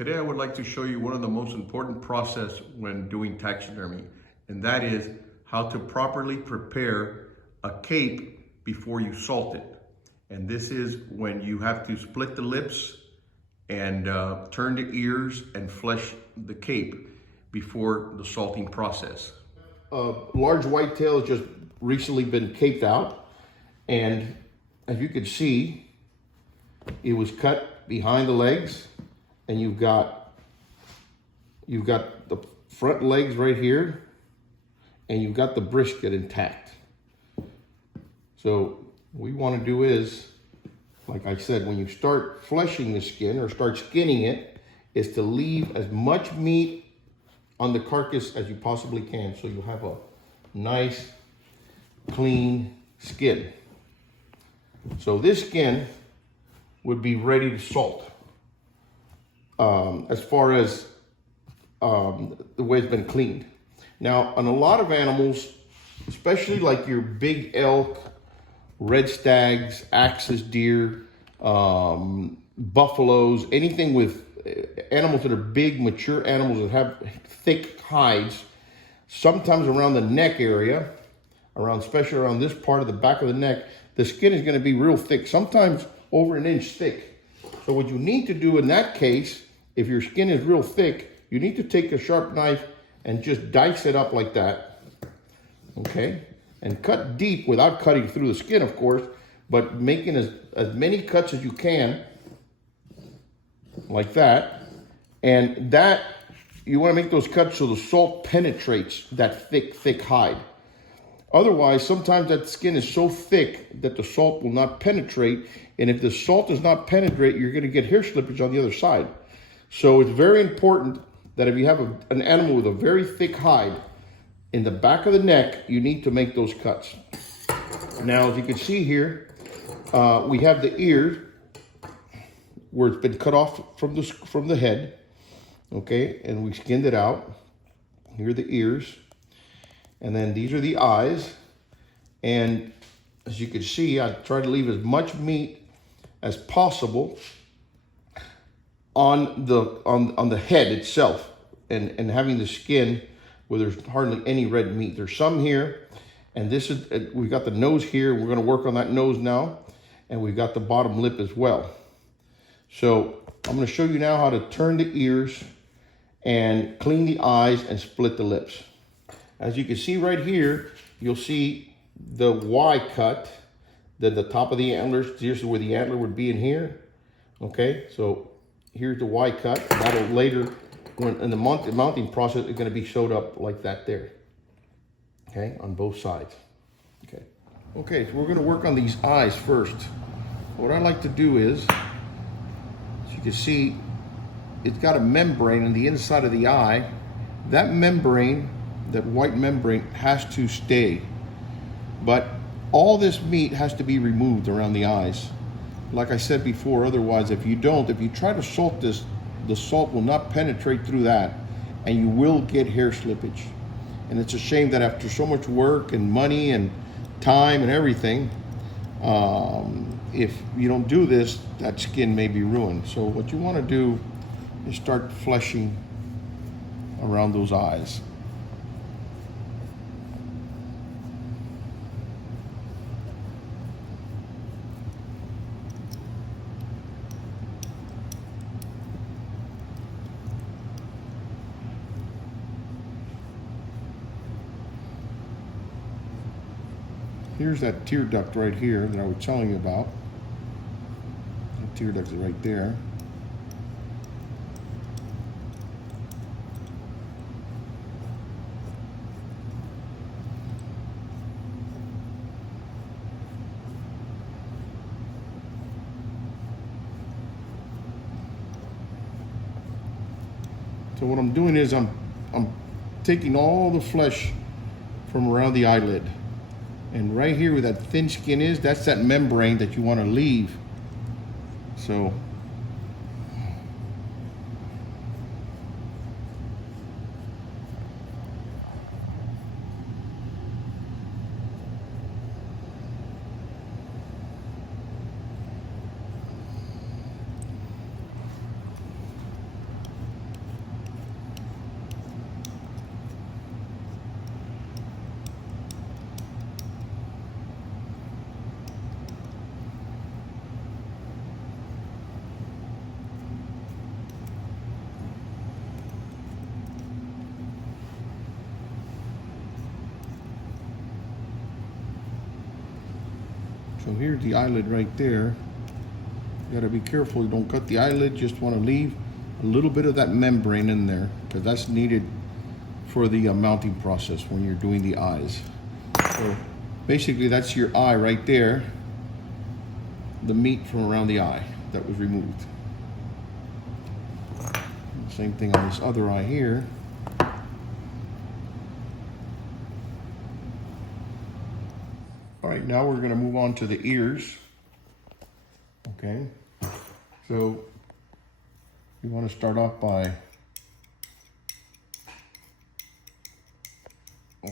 Today I would like to show you one of the most important process when doing taxidermy, and that is how to properly prepare a cape before you salt it. And this is when you have to split the lips and turn the ears and flesh the cape before the salting process. A large whitetail has just recently been caped out, and as you can see, it was cut behind the legs, and you've got the front legs right here, and you've got the brisket intact. So what we want to do is, like I said, when you start fleshing the skin or start skinning it, is to leave as much meat on the carcass as you possibly can, so you have a nice clean skin. So this skin would be ready to salt. As far as the way it's been cleaned. Now, on a lot of animals, especially like your big elk, red stags, axis deer, buffaloes, anything with animals that are big, mature animals that have thick hides, sometimes around the neck area, especially around this part of the back of the neck, the skin is going to be real thick, sometimes over an inch thick. So what you need to do in that case, if your skin is real thick, you need to take a sharp knife and just dice it up like that, okay? And cut deep without cutting through the skin, of course, but making as many cuts as you can, like that. And that, you want to make those cuts so the salt penetrates that thick hide. Otherwise, sometimes that skin is so thick that the salt will not penetrate, and if the salt does not penetrate, you're going to get hair slippage on the other side. So it's very important that if you have an animal with a very thick hide, in the back of the neck, you need to make those cuts. Now, as you can see here, we have the ears where it's been cut off from the head, okay, and we skinned it out. Here are the ears, and then these are the eyes. And as you can see, I try to leave as much meat as possible on the head itself, and having the skin where there's hardly any red meat. There's some here, and this is, we've got the nose here. We're gonna work on that nose now, and we've got the bottom lip as well. So I'm gonna show you now how to turn the ears and clean the eyes and split the lips. As you can see right here, you'll see the Y cut, the top of the antlers. Here's where the antler would be in here, okay? So here's the Y cut, and that'll later, when in the mounting process, it's gonna be showed up like that there, okay, on both sides, okay. Okay, so we're gonna work on these eyes first. What I like to do is, as you can see, it's got a membrane on the inside of the eye. That membrane, that white membrane, has to stay, but all this meat has to be removed around the eyes. Like I said before, otherwise, if you try to salt this, the salt will not penetrate through that, and you will get hair slippage. And it's a shame that after so much work and money and time and everything, if you don't do this, that skin may be ruined. So what you want to do is start fleshing around those eyes. Here's that tear duct right here that I was telling you about. The tear duct is right there. So what I'm doing is I'm taking all the flesh from around the eyelid. And right here where that thin skin is, that's that membrane that you want to leave. So So here's the eyelid right there. You gotta be careful, you don't cut the eyelid, just wanna leave a little bit of that membrane in there because that's needed for the mounting process when you're doing the eyes. So basically that's your eye right there, the meat from around the eye that was removed. Same thing on this other eye here. All right, now we're gonna move on to the ears. Okay, so you wanna start off by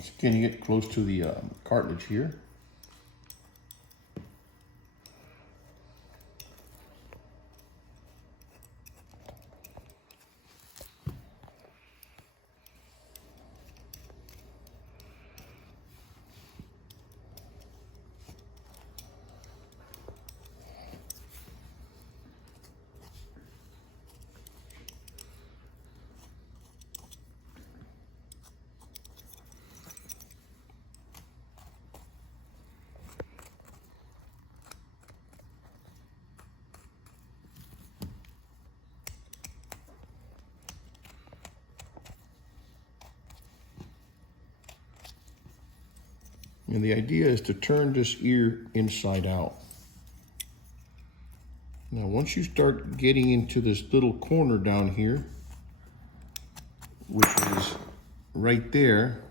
skinning it close to the cartilage here. And the idea is to turn this ear inside out. Now, once you start getting into this little corner down here, which is right there,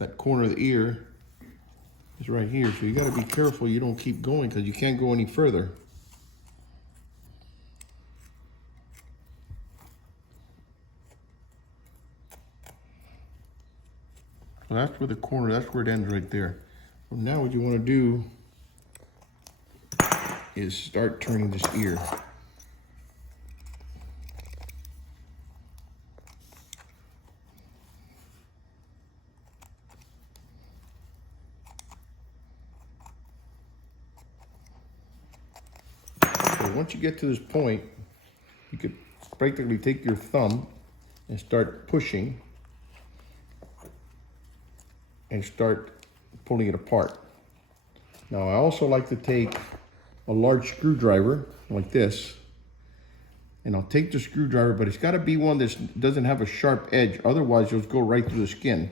that corner of the ear is right here. So you gotta be careful you don't keep going because you can't go any further. So that's where the corner, that's where it ends right there. So now what you want to do is start turning this ear. So once you get to this point, you could practically take your thumb and start pushing and start pulling it apart. Now I also like to take a large screwdriver like this, and I'll take the screwdriver, but it's gotta be one that doesn't have a sharp edge, otherwise you'll go right through the skin.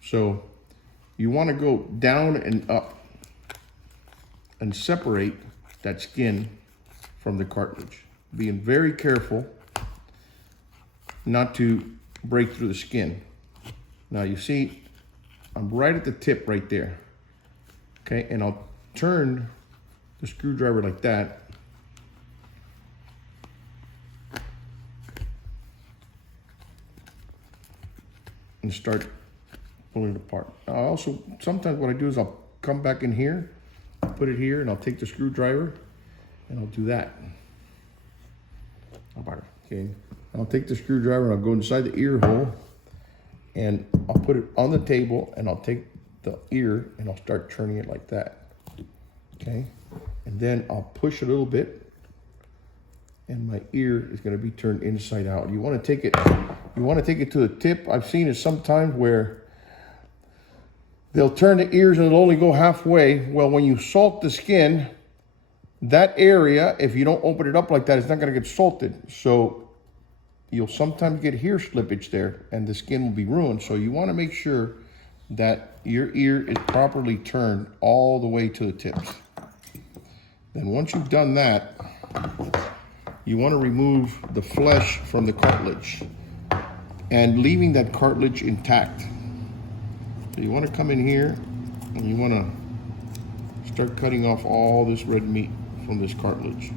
So you wanna go down and up and separate that skin from the cartilage. Being very careful not to break through the skin. Now you see, I'm right at the tip right there, okay? And I'll turn the screwdriver like that. And start pulling it apart. Now also, sometimes what I do is I'll come back in here, put it here, and I'll take the screwdriver and I'll do that. Okay, I'll take the screwdriver and I'll go inside the ear hole and I'll put it on the table and I'll take the ear and I'll start turning it like that, okay? And then I'll push a little bit and my ear is gonna be turned inside out. You wanna take it to the tip. I've seen it sometimes where they'll turn the ears and it'll only go halfway. Well, when you salt the skin, that area, if you don't open it up like that, it's not gonna get salted. So you'll sometimes get hair slippage there and the skin will be ruined. So you wanna make sure that your ear is properly turned all the way to the tips. Then once you've done that, you wanna remove the flesh from the cartilage and leaving that cartilage intact. So you wanna come in here and you wanna start cutting off all this red meat from this cartilage.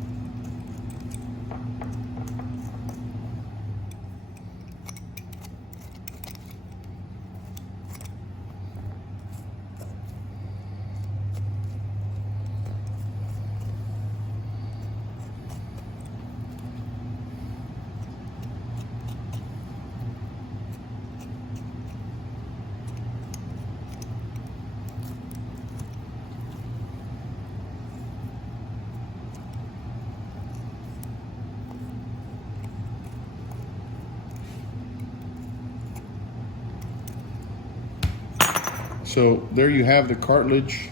So there you have the cartilage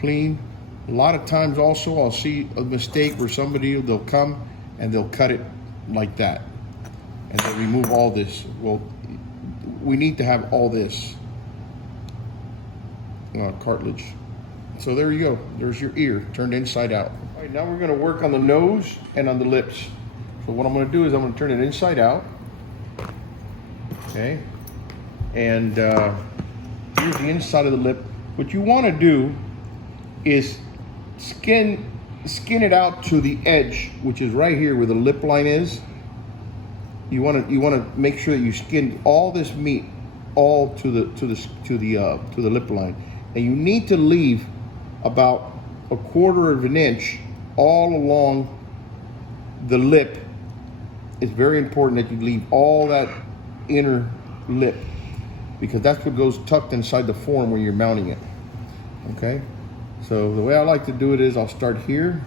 clean. A lot of times also I'll see a mistake where they'll come and they'll cut it like that. And they'll remove all this. Well, we need to have all this cartilage. So there you go. There's your ear turned inside out. All right, now we're gonna work on the nose and on the lips. So what I'm gonna do is I'm gonna turn it inside out. Okay. And here's the inside of the lip. What you wanna do is skin it out to the edge, which is right here where the lip line is. You want to make sure that you skin all this meat all to the lip line, and you need to leave about 1/4 of an inch all along the lip. It's very important that you leave all that inner lip, because that's what goes tucked inside the form when you're mounting it. Okay, so the way I like to do it is I'll start here.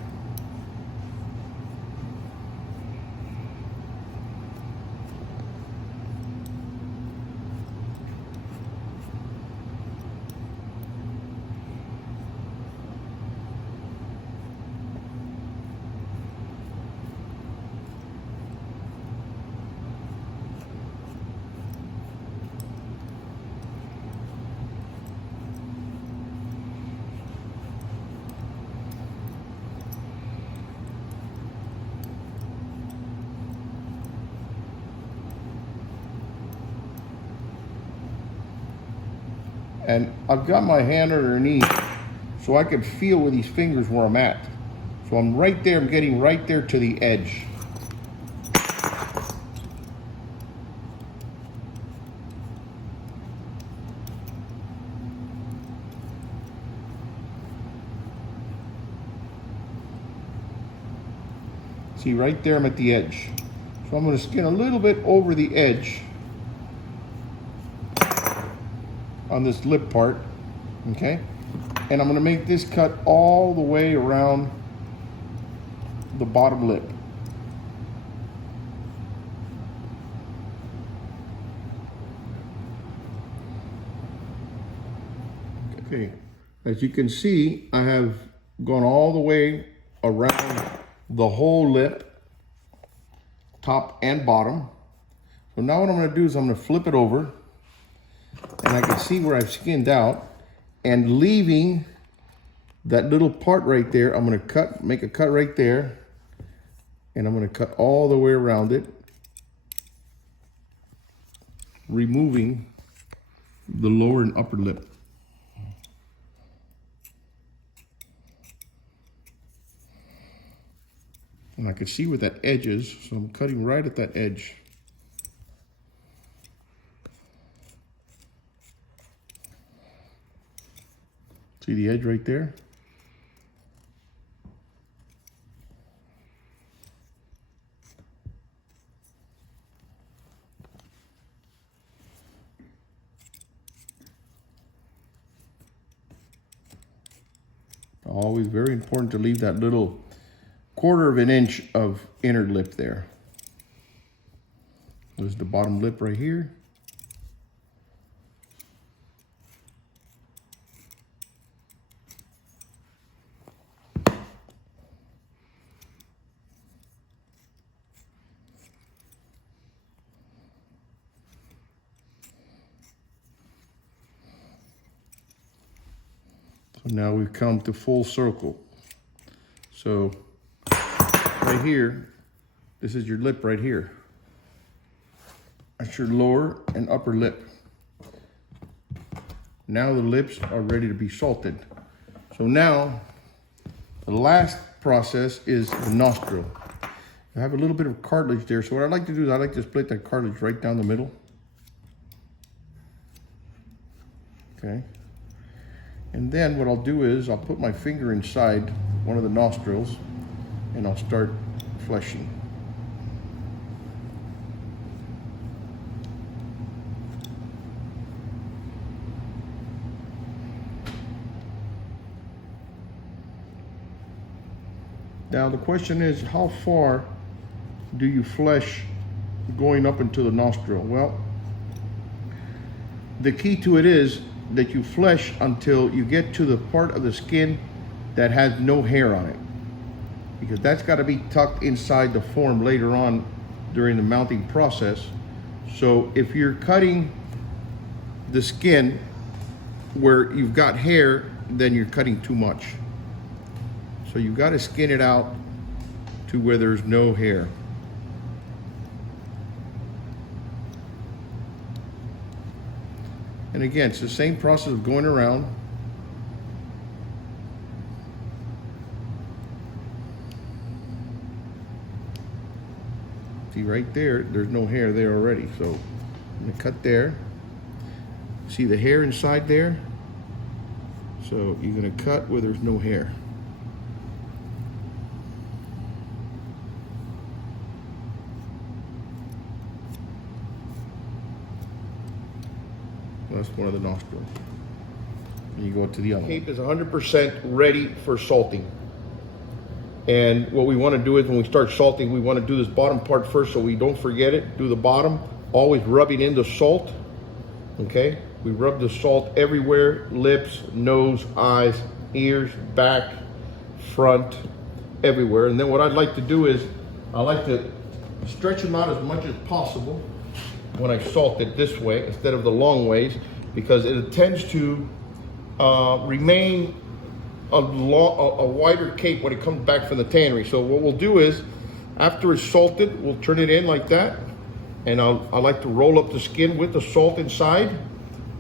And I've got my hand underneath so I can feel with these fingers where I'm at. So I'm right there, I'm getting right there to the edge. See, right there I'm at the edge. So I'm gonna skin a little bit over the edge on this lip part, okay? And I'm gonna make this cut all the way around the bottom lip. Okay, as you can see, I have gone all the way around the whole lip, top and bottom. So now what I'm gonna do is I'm gonna flip it over, and I can see where I've skinned out, and leaving that little part right there, I'm gonna make a cut right there, and I'm gonna cut all the way around it, removing the lower and upper lip. And I can see where that edge is, so I'm cutting right at that edge. See the edge right there? Always very important to leave that little 1/4 of an inch of inner lip there. There's the bottom lip right here. So now we've come to full circle. So right here, this is your lip right here. That's your lower and upper lip. Now the lips are ready to be salted. So now the last process is the nostril. I have a little bit of cartilage there, so what I like to do is I like to split that cartilage right down the middle. Okay. And then what I'll do is I'll put my finger inside one of the nostrils and I'll start fleshing. Now the question is, how far do you flesh going up into the nostril? Well, the key to it is that you flesh until you get to the part of the skin that has no hair on it, because that's got to be tucked inside the form later on during the mounting process. So if you're cutting the skin where you've got hair, then you're cutting too much. So you've got to skin it out to where there's no hair. And again, it's the same process of going around. See right there, there's no hair there already. So I'm gonna cut there. See the hair inside there? So you're gonna cut where there's no hair. That's one of the nostrils. And you go to the other. Cape is 100% ready for salting. And what we want to do is when we start salting, we want to do this bottom part first so we don't forget it. Do the bottom, always rubbing in the salt. Okay? We rub the salt everywhere, lips, nose, eyes, ears, back, front, everywhere. And then what I'd like to do is, I like to stretch them out as much as possible when I salt it this way instead of the long ways, because it tends to remain a wider cape when it comes back from the tannery. So what we'll do is, after it's salted, we'll turn it in like that, and I like to roll up the skin with the salt inside.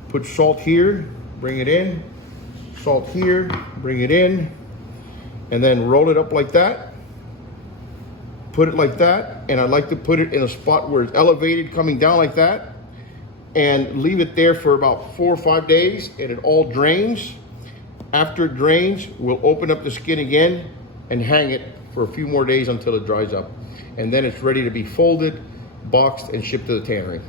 Put salt here, bring it in, salt here, bring it in, and then roll it up like that. Put it like that, and I like to put it in a spot where it's elevated, coming down like that, and leave it there for about 4 or 5 days, and it all drains. After it drains, we'll open up the skin again and hang it for a few more days until it dries up. And then it's ready to be folded, boxed, and shipped to the tannery.